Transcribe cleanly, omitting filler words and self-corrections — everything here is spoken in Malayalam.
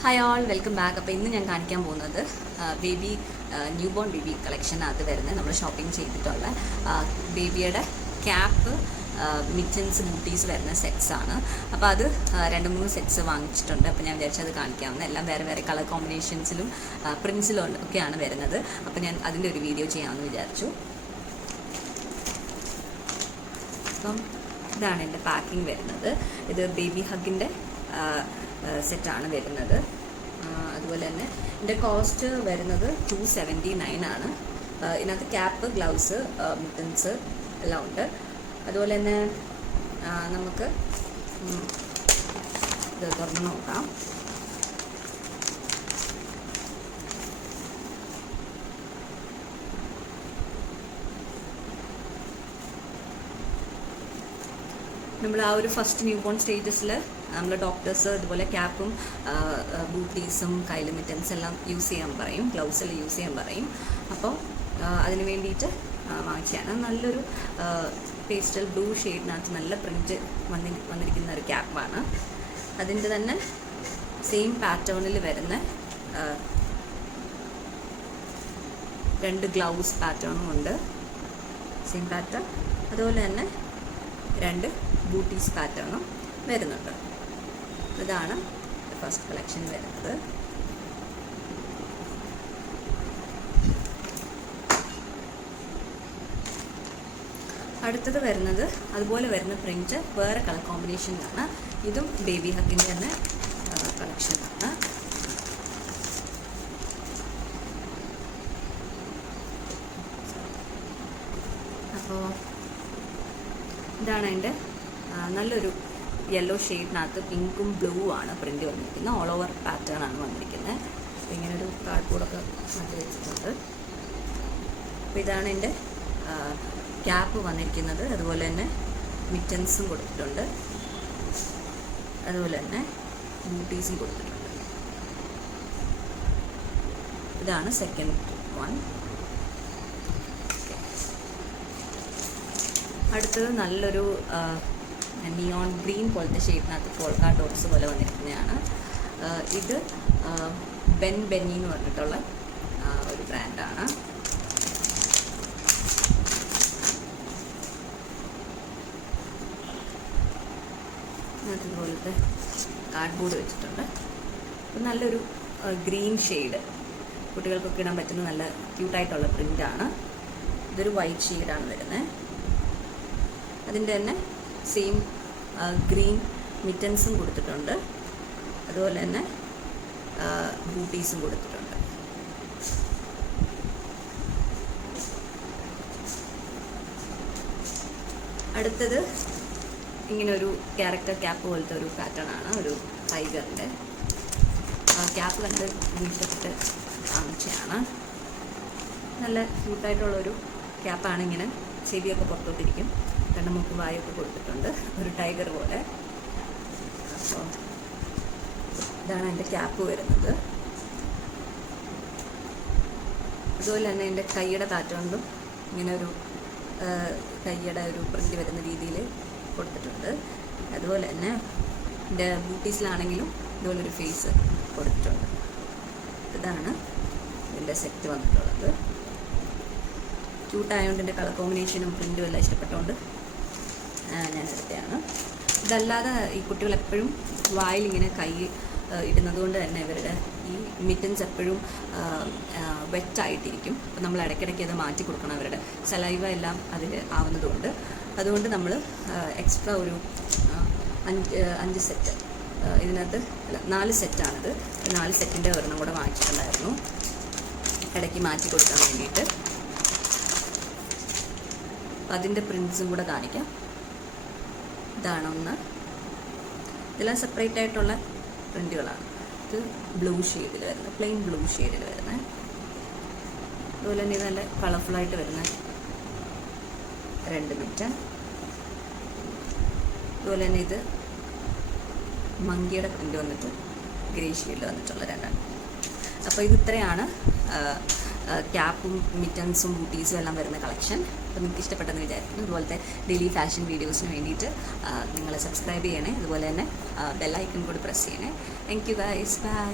Hi all, welcome back. അപ്പോൾ ഇന്ന് ഞാൻ കാണിക്കാൻ പോകുന്നത് ബേബി ന്യൂ ബോൺ ബേബി കളക്ഷനകത്ത് വരുന്നത് നമ്മൾ ഷോപ്പിംഗ് ചെയ്തിട്ടുള്ള ബേബിയുടെ ക്യാപ്പ്, മിറ്റൻസ്, ബൂട്ടീസ് വരുന്ന സെറ്റ്സാണ്. അപ്പോൾ അത് 2-3 സെറ്റ്സ് വാങ്ങിച്ചിട്ടുണ്ട്. അപ്പോൾ ഞാൻ വിചാരിച്ചത് കാണിക്കാവുന്ന എല്ലാം വേറെ വേറെ കളർ കോമ്പിനേഷൻസിലും പ്രിൻസിലും ഒക്കെയാണ് വരുന്നത്. അപ്പോൾ ഞാൻ അതിൻ്റെ ഒരു വീഡിയോ ചെയ്യാമെന്ന് വിചാരിച്ചു. അപ്പം ഇതാണ് എൻ്റെ പാക്കിംഗ് വരുന്നത്. ഇത് ബേബി ഹഗിൻ്റെ സെറ്റാണ് വരുന്നത്. അതുപോലെ തന്നെ ഇതിൻ്റെ കോസ്റ്റ് വരുന്നത് 279 ആണ്. ഇതിനകത്ത് ക്യാപ്പ്, ഗ്ലൗസ്, മിറ്റൻസ് എല്ലാം ഉണ്ട്. അതുപോലെ തന്നെ നമുക്ക് ഇത് തുറന്ന് നോക്കാം. നമ്മൾ ആ ഒരു ഫസ്റ്റ് ന്യൂ ബോൺ സ്റ്റേജസിൽ നമ്മൾ ഡോക്ടേഴ്സ് ഇതുപോലെ ക്യാപ്പും ബൂട്ടീസും കയ്യിൽ മിറ്റൻസ് എല്ലാം യൂസ് ചെയ്യാൻ പറയും, ഗ്ലൗസ് എല്ലാം യൂസ് ചെയ്യാൻ പറയും. അപ്പോൾ അതിന് വേണ്ടിയിട്ട് വാങ്ങിച്ചാണ്. നല്ലൊരു പേസ്റ്റൽ ബ്ലൂ ഷെയ്ഡിനകത്ത് നല്ല പ്രിൻറ്റ് വന്നിരിക്കുന്ന ഒരു ക്യാപ്പാണ്. അതിൻ്റെ തന്നെ സെയിം പാറ്റേണിൽ വരുന്ന 2 ഗ്ലൗസ് പാറ്റേണും ഉണ്ട്, സെയിം പാറ്റേൺ. അതുപോലെ തന്നെ 2 ബൂട്ടീസ് പാറ്റേണും വരുന്നുണ്ട്. ഇതാണ് ഫസ്റ്റ് കളക്ഷൻ വരുന്നത്. അടുത്തത് വരുന്നത് അതുപോലെ വരുന്ന പ്രിൻറ്റ് വേറെ കളർ കോമ്പിനേഷനിലാണ്. ഇതും ബേബി ഹഗിൻ്റെ തന്നെ കളക്ഷനാണ്. അപ്പോൾ ഇതാണ് എൻ്റെ നല്ലൊരു യെല്ലോ ഷെയ്ഡിനകത്ത് പിങ്കും ബ്ലൂ ആണ് പ്രിൻ്റ് വന്നിരിക്കുന്നത്. ഓൾ ഓവർ പാറ്റേൺ ആണ് വന്നിരിക്കുന്നത്. അപ്പോൾ ഇങ്ങനൊരു കാർഡ്ബോർഡൊക്കെ മാറ്റി വെച്ചിട്ടുണ്ട്. അപ്പോൾ ഇതാണ് എൻ്റെ ക്യാപ്പ് വന്നിരിക്കുന്നത്. അതുപോലെ തന്നെ മിറ്റൻസും കൊടുത്തിട്ടുണ്ട്. അതുപോലെ തന്നെ ബൂട്ടീസും കൊടുത്തിട്ടുണ്ട്. ഇതാണ് സെക്കൻഡ് വൺ. അടുത്തത് നല്ലൊരു നിയോൺ ഗ്രീൻ പോലത്തെ ഷെയ്ഡിനകത്ത് പോൾക്കാ ഡോട്ട്സ് പോലെ വന്നിരിക്കുന്നതാണ്. ഇത് ബെന്നി എന്ന് പറഞ്ഞിട്ടുള്ള ഒരു ബ്രാൻഡാണ്. അതുപോലത്തെ കാർഡ്ബോർഡ് വെച്ചിട്ടുണ്ട്. നല്ലൊരു ഗ്രീൻ ഷെയ്ഡ് കുട്ടികൾക്കൊക്കെ ഇടാൻ പറ്റുന്ന നല്ല ക്യൂട്ടായിട്ടുള്ള പ്രിൻ്റാണ്. ഇതൊരു വൈറ്റ് ഷെയ്ഡാണ് വരുന്നത്. അതിൻ്റെ തന്നെ സെയിം ഗ്രീൻ മിറ്റൻസും കൊടുത്തിട്ടുണ്ട്. അതുപോലെ തന്നെ ബൂട്ടീസും കൊടുത്തിട്ടുണ്ട്. അടുത്തത് ഇങ്ങനൊരു ക്യാരക്ടർ ക്യാപ്പ് പോലത്തെ ഒരു പാറ്റേൺ ആണ്, ഒരു ടൈഗറിൻ്റെ ക്യാപ്പ് കണ്ട് വീട്ടിലിട്ട് വാങ്ങിച്ചതാണ്. നല്ല ക്യൂട്ടായിട്ടുള്ളൊരു ക്യാപ്പാണ്. ഇങ്ങനെ ചെവിയൊക്കെ പുറത്തോട്ടിരിക്കും, കണ്ണുമൂക്ക് വായൊക്കെ കൊടുത്തിട്ടുണ്ട്, ഒരു ടൈഗർ പോലെ. അപ്പോൾ ഇതാണ് എൻ്റെ ക്യാപ്പ് വരുന്നത്. അതുപോലെ തന്നെ എൻ്റെ കൈയുടെ പാറ്റേണിലും ഇങ്ങനെ ഒരു കൈയുടെ ഒരു പ്രിൻ്റ് വരുന്ന രീതിയിൽ കൊടുത്തിട്ടുണ്ട്. അതുപോലെ തന്നെ എൻ്റെ ബൂട്ടീസിലാണെങ്കിലും ഇതുപോലൊരു ഫേസ് കൊടുത്തിട്ടുണ്ട്. ഇതാണ് എൻ്റെ സെറ്റ് വന്നിട്ടുള്ളത്. ക്യൂട്ടായതുകൊണ്ട് എൻ്റെ കളർ കോമ്പിനേഷനും പ്രിൻറ്റും എല്ലാം ഇഷ്ടപ്പെട്ടുകൊണ്ട് ഞാൻ എടുത്തതാണ്. ഇതല്ലാതെ ഈ കുട്ടികൾ എപ്പോഴും വായിലിങ്ങനെ കൈ ഇടുന്നത് കൊണ്ട് തന്നെ ഇവരുടെ ഈ മിറ്റൻസ് എപ്പോഴും വെറ്റായിട്ടിരിക്കും. അപ്പോൾ നമ്മൾ ഇടയ്ക്കിടയ്ക്ക് അത് മാറ്റി കൊടുക്കണം. അവരുടെ സലൈവ എല്ലാം അതിൽ ആവുന്നതുകൊണ്ട് അതുകൊണ്ട് നമ്മൾ എക്സ്ട്രാ ഒരു 5 സെറ്റ് ഇതിനകത്ത് 4 സെറ്റാണിത്. 4 സെറ്റിൻ്റെ ഒരെണ്ണം കൂടെ വാങ്ങിച്ചിട്ടുണ്ടായിരുന്നു ഇടയ്ക്ക് മാറ്റി കൊടുക്കാൻ വേണ്ടിയിട്ട്. അതിൻ്റെ പ്രിൻസും കൂടെ കാണിക്കാം. ഇതാണ് ഒന്ന്. ഇതെല്ലാം സെപ്പറേറ്റ് ആയിട്ടുള്ള പ്രിൻറ്റുകളാണ്. ഇത് ബ്ലൂ ഷെയ്ഡിൽ വരുന്നത്, പ്ലെയിൻ ബ്ലൂ ഷെയ്ഡിൽ വരുന്നത്. അതുപോലെ തന്നെ ഇത് നല്ല കളർഫുള്ളായിട്ട് വരുന്ന 2 മിറ്റൻ. അതുപോലെ തന്നെ ഇത് മങ്കിയുടെ പ്രിൻ്റ് വന്നിട്ട് ഗ്രേ ഷെയ്ഡിൽ വന്നിട്ടുള്ള 2. അപ്പോൾ ഇത് ഇത്രയാണ് ക്യാപ്പും മിറ്റൻസും ബൂട്ടീസും എല്ലാം വരുന്ന കളക്ഷൻ. അപ്പോൾ നിങ്ങൾക്ക് ഇഷ്ടപ്പെട്ടെന്ന് വിചാരിക്കുന്നു. അതുപോലത്തെ ഡെയിലി ഫാഷൻ വീഡിയോസിന് വേണ്ടിയിട്ട് നിങ്ങൾ സബ്സ്ക്രൈബ് ചെയ്യണേ. അതുപോലെ തന്നെ ബെല്ലൈക്കൺ കൂടി പ്രസ് ചെയ്യണേ. Thank you guys, by.